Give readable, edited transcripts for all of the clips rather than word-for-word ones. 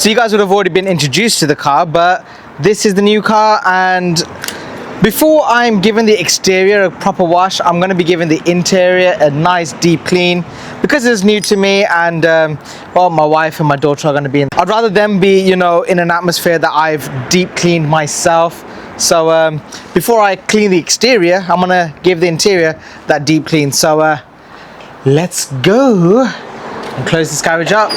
So you guys would have already been introduced to the car, but this is the new car, and before I'm giving the exterior a proper wash, I'm going to be giving the interior a nice deep clean because it's new to me, and well, my wife and my daughter are going to be in. I'd rather them be, you know, in an atmosphere that I've deep cleaned myself. So before I clean the exterior, I'm going to give the interior that deep clean. So let's go and close this garage up.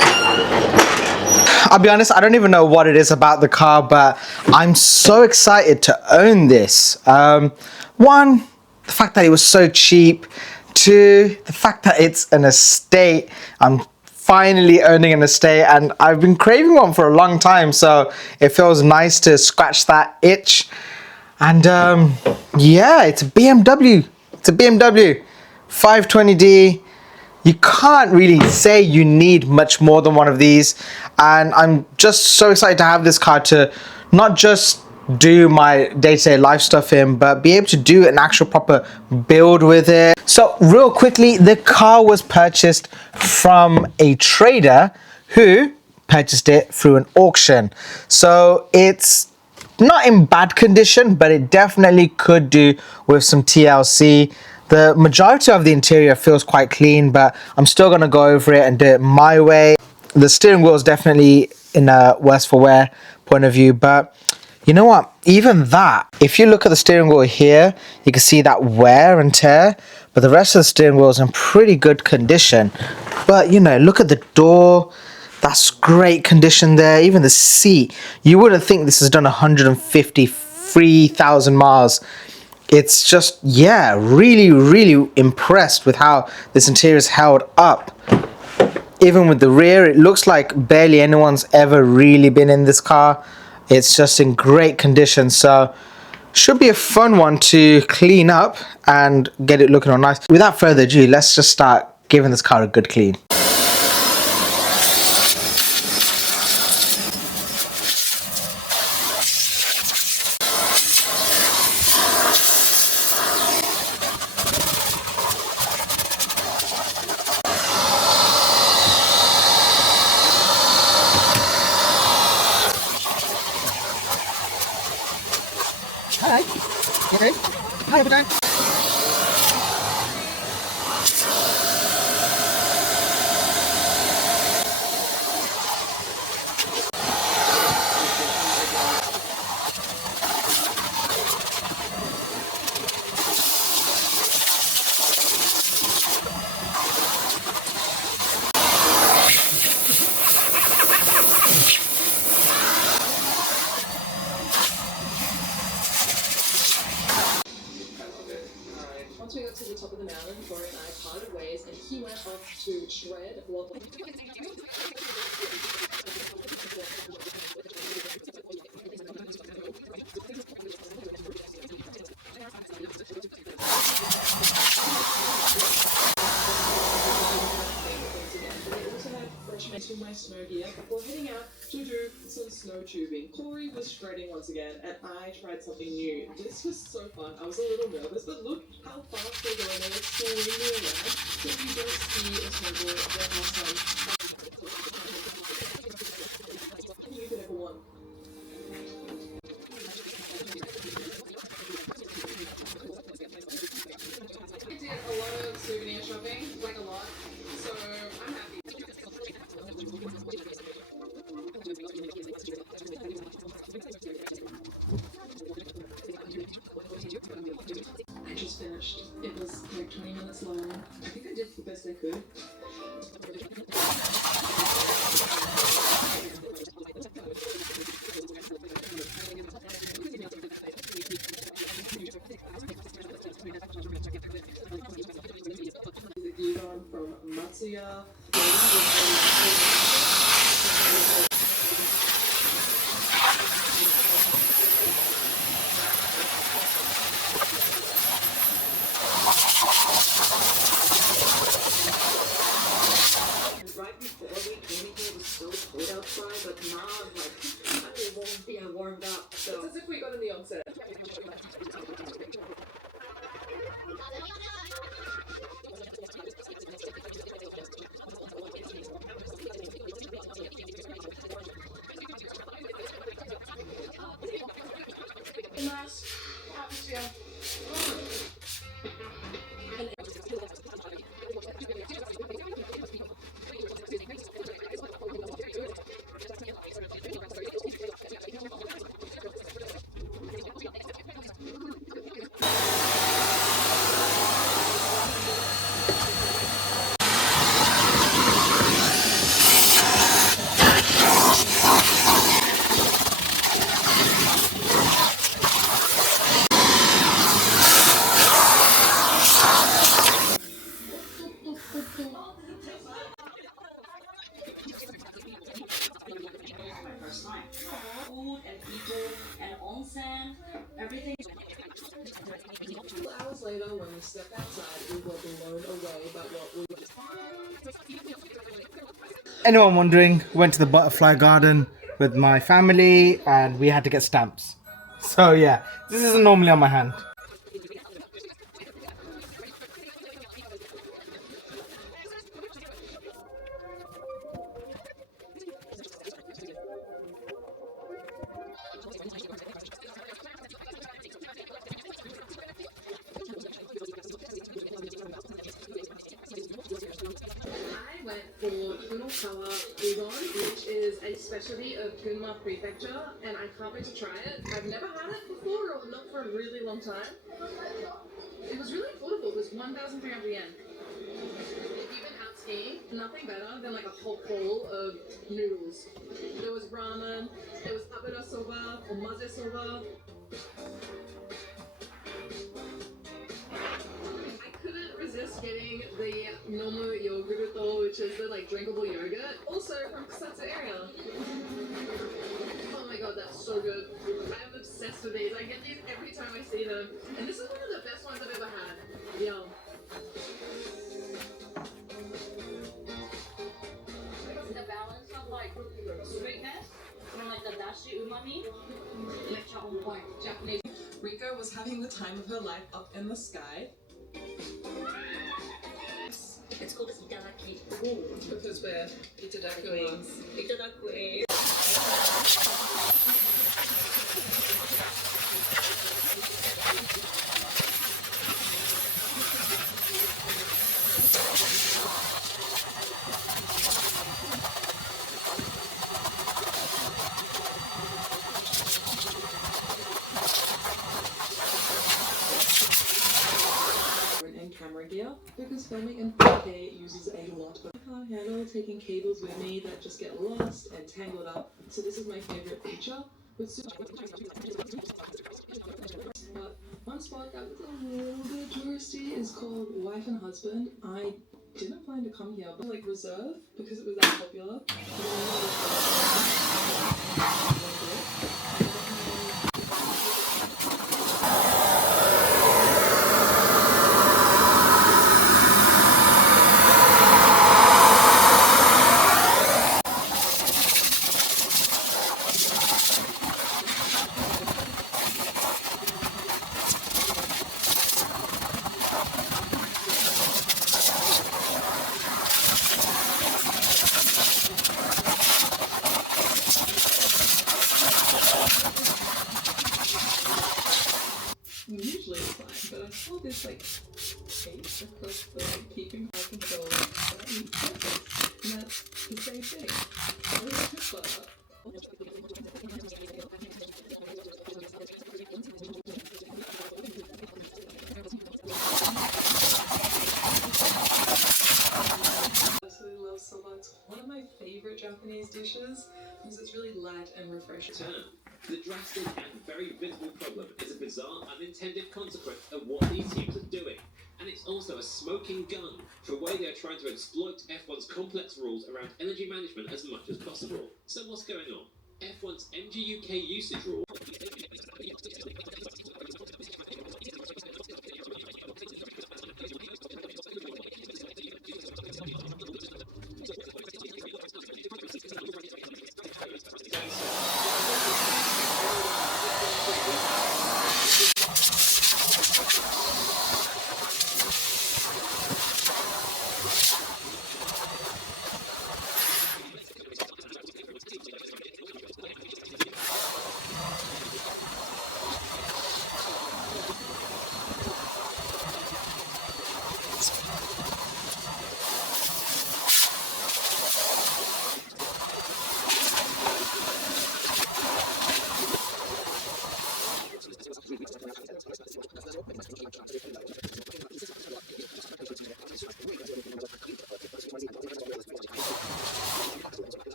I'll be honest, I don't even know what it is about the car, but I'm so excited to own this. One, the fact that it was so cheap. Two, the fact that it's an estate. I'm finally owning an estate, and I've been craving one for a long time, so it feels nice to scratch that itch. And yeah, it's a BMW. It's a BMW 520D. You can't really say you need much more than one of these, and I'm just so excited to have this car to not just do my day-to-day life stuff in, but be able to do an actual proper build with it. So real quickly, the car was purchased from a trader who purchased it through an auction. So it's not in bad condition, but it definitely could do with some TLC. The majority of the interior feels quite clean, but I'm still going to go over it and do it my way. The steering wheel is definitely in a worse for wear point of view, but you know what? Even that, if you look at the steering wheel here, you can see that wear and tear, but the rest of the steering wheel is in pretty good condition. But you know, look at the door. That's great condition there. Even the seat, you wouldn't think this has done 153,000 miles. It's just, yeah, really impressed with how this interior is held up. Even with the rear, it looks like barely anyone's ever really been in this car. It's just in great condition, so should be a fun one to clean up and get it looking all nice. Without further ado, let's just start giving this car a good clean. Hi. Okay. Hi, everyone. Once we got to the top of the mountain, Corey and I parted ways, and he went off to shred local. To my snow gear before heading out to do some snow tubing. Corey was shredding once again, and I tried something new. This was so fun. I was a little nervous, but look how fast they're going. They were swinging me around. So if you don't see a snowboard, there are some you could ever want. I did a lot of souvenir shopping, like a lot. So I'm happy. I just finished. It was like 20 minutes long. I think I did the best I could. The Gigon from Matsuya. Right before we came in here, it was so cold outside, but now I'm like, it won't be warmed up. So it's as if we got in the onset. time. Food and people and onsen, everything. 2 hours later, when we stepped outside, we were blown away by what we were. Anyone wondering, went to the butterfly garden with my family and we had to get stamps. So yeah, this isn't normally on my hand. I went for Kunokawa udon, which is a specialty of Gunma Prefecture, and I can't wait to try it. I've never had it before, or not for a really long time. It was really affordable. It was 1,300 yen. If you've been out skiing, nothing better than like a whole bowl of noodles. There was ramen, there was abura soba, omaze soba. I couldn't resist getting the Nomu Yogurto, which is the like drinkable yogurt, also from Kusatsu area. Oh my god, that's so good. I'm obsessed with these. I get these every time I see them. And this is one of the best ones I've ever had. Yum. The balance of like sweetness and like the dashi umami, lecture on point. Japanese. Riko was having the time of her life up in the sky. It's called itadaki. Because we're itadakuing. Itadaku. And camera gear, because filming in 4K uses a lot, but I can't handle taking cables with me that just get lost and tangled up. So this is my favorite feature. With but one spot that was a little bit touristy is called Wife and Husband. I didn't plan to come here, but like reserve because it was that popular. Usually it's fine, but I saw this like tape across the keeping high control button purpose, and that's the same thing. I was just like, I absolutely love soba. It's one of my favorite Japanese dishes because it's really light and refreshing. The drastic and very visible problem is a bizarre, unintended consequence of what these teams are doing. And it's also a smoking gun for a way they are trying to exploit F1's complex rules around energy management as much as possible. So what's going on? F1's MGUK usage rule.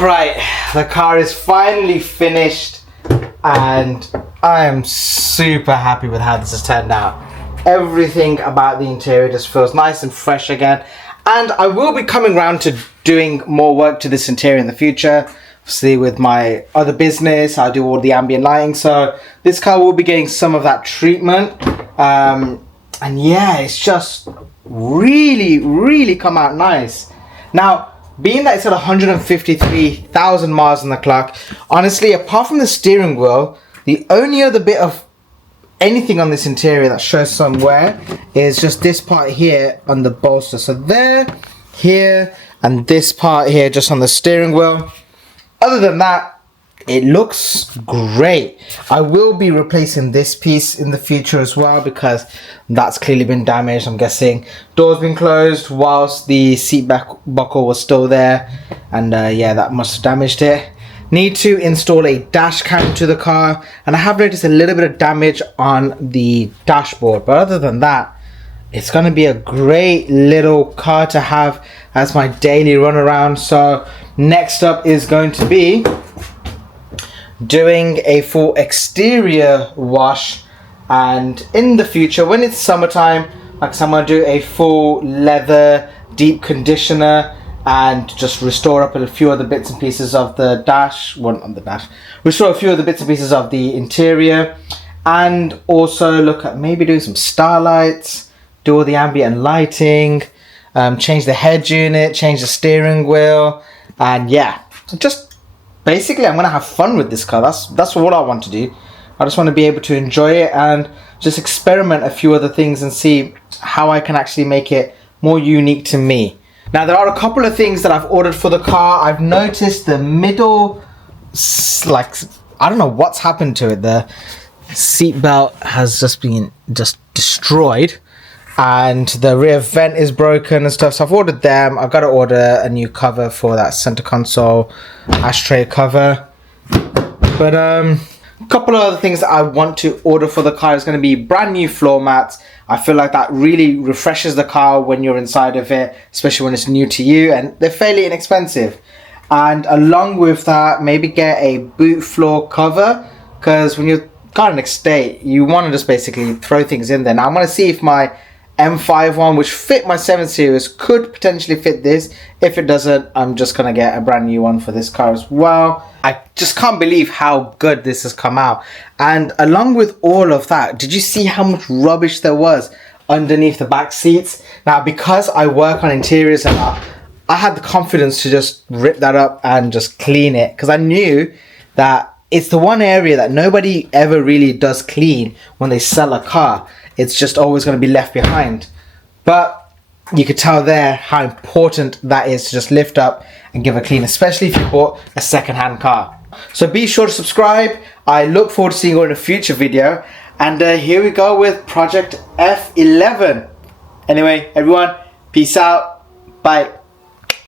Right, the car is finally finished and I am super happy with how this has turned out. Everything about the interior just feels nice and fresh again, and I will be coming around to doing more work to this interior in the future. Obviously with my other business, I do all the ambient lighting, so this car will be getting some of that treatment. And yeah, it's just really come out nice. Now, being that it's at 153,000 miles on the clock, honestly, apart from the steering wheel, the only other bit of anything on this interior that shows some wear is just this part here on the bolster. So there, here, and this part here just on the steering wheel. Other than that, it looks great. I will be replacing this piece in the future as well because that's clearly been damaged. I'm guessing door's been closed whilst the seat buckle was still there, and yeah, that must have damaged it. Need to install a dash cam to the car, and I have noticed a little bit of damage on the dashboard, but other than that, it's going to be a great little car to have as my daily run around. So next up is going to be doing a full exterior wash, and in the future when it's summertime, like I'm gonna do a full leather deep conditioner and just restore up a few other bits and pieces of the dash, restore a few of the bits and pieces of the interior, and also look at maybe doing some starlights, do all the ambient lighting, change the head unit, change the steering wheel, and yeah, just basically I'm gonna have fun with this car. That's what I want to do. I just want to be able to enjoy it and just experiment a few other things and see how I can actually make it more unique to me. Now there are a couple of things that I've ordered for the car. I've noticed the middle, like, I don't know what's happened to it. The seat belt has just been destroyed, and the rear vent is broken and stuff, so I've ordered them. I've got to order a new cover for that center console ashtray cover. But a couple of other things that I want to order for the car is going to be brand new floor mats. I feel like that really refreshes the car when you're inside of it, especially when it's new to you, and they're fairly inexpensive. And along with that, maybe get a boot floor cover, because when you've got an estate, you want to just basically throw things in there. Now I'm going to see if my M5 one, which fit my 7 Series, could potentially fit this. If it doesn't, I'm just gonna get a brand new one for this car as well. I just can't believe how good this has come out. And along with all of that, did you see how much rubbish there was underneath the back seats? Now, because I work on interiors a lot, I had the confidence to just rip that up and just clean it, because I knew that it's the one area that nobody ever really does clean when they sell a car. It's just always going to be left behind. But you could tell there how important that is to just lift up and give a clean, especially if you bought a second-hand car. So be sure to subscribe. I look forward to seeing you in a future video. And here we go with Project F11. Anyway, everyone, peace out. Bye.